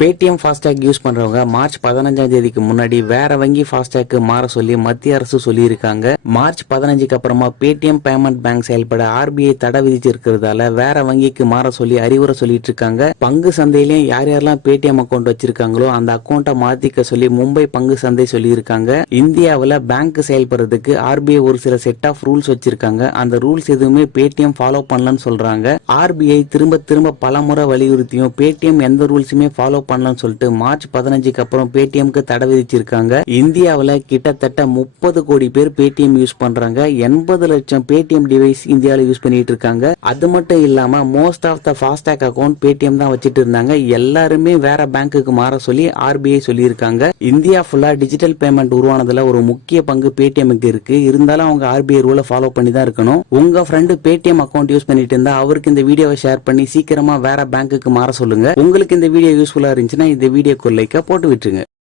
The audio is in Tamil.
பேடிஎம் ஃபாஸ்டேக் யூஸ் பண்றவங்க மார்ச் பதினஞ்சாம் தேதிக்கு முன்னாடி வேற வங்கி ஃபாஸ்டேக்கு மாற சொல்லி மத்திய அரசு சொல்லியிருக்காங்க. மார்ச் பதினஞ்சுக்கு அப்புறமா பேடிஎம் பேமெண்ட் பேங்க் செயல்பட ஆர்பிஐ தடை விதிச்சிருக்கிறதால வேற வங்கிக்கு மாற சொல்லி அறிவுரை சொல்லிட்டு இருக்காங்க பங்கு சந்தையிலையும் யார் யாரெல்லாம் பேடிஎம் அக்கௌண்ட் வச்சிருக்காங்களோ அந்த அக்கௌண்ட்டை மாத்திக்க சொல்லி மும்பை பங்கு சந்தை சொல்லியிருக்காங்க. இந்தியாவுல பேங்க் செயல்படுறதுக்கு ஆர்பிஐ ஒரு சில செட் ஆஃப் ரூல்ஸ் வச்சிருக்காங்க. அந்த ரூல்ஸ் எதுவுமே பேடிஎம் ஃபாலோ பண்ணலன்னு சொல்றாங்க. ஆர்பிஐ திரும்ப திரும்ப பல முறை வலியுறுத்தியும் பேடிஎம் எந்த ரூல்ஸுமே ஃபாலோ பண்ணலாம்னு சொல்லிட்டு மார்ச் பதினஞ்சுக்கு அப்புறம் பேடிஎம்க்கு தடை விதிச்சிருக்காங்க. இந்தியாவில் கிட்டத்தட்ட முப்பது கோடி பேர் பேடிஎம் யூஸ் பண்றாங்க. எண்பது லட்சம் பேடிஎம் டிவைஸ் இந்தியாவில் யூஸ் பண்ணிட்டு இருக்காங்க. அது மட்டும் இல்லாம most of the FASTag account Paytm தான் வச்சுட்டு இருந்தாங்க. எல்லாருமே வேற பேங்க்குக்கு மாற சொல்லி ஆர்பிஐ சொல்லியிருக்காங்க. இந்தியா ஃபுல்லா டிஜிட்டல் பேமெண்ட் உருவானதுல ஒரு முக்கிய பங்கு பேடிஎம்க்கு இருக்கு. இருந்தாலும் அவங்க ஆர்பிஐ ரூலை ஃபாலோ பண்ணி தான் இருக்கணும். உங்க ஃப்ரெண்டு பேடிஎம் அக்கௌண்ட் யூஸ் பண்ணிட்டு இருந்தா அவருக்கு இந்த வீடியோவை ஷேர் பண்ணி சீக்கிரமா வேற பேங்க்குக்கு மாற சொல்லுங்க. உங்களுக்கு இந்த வீடியோ யூஸ்ஃபுல்லா இருந்துச்சுன்னா இந்த வீடியோக்கு லைக்காக போட்டு விட்டுருங்க.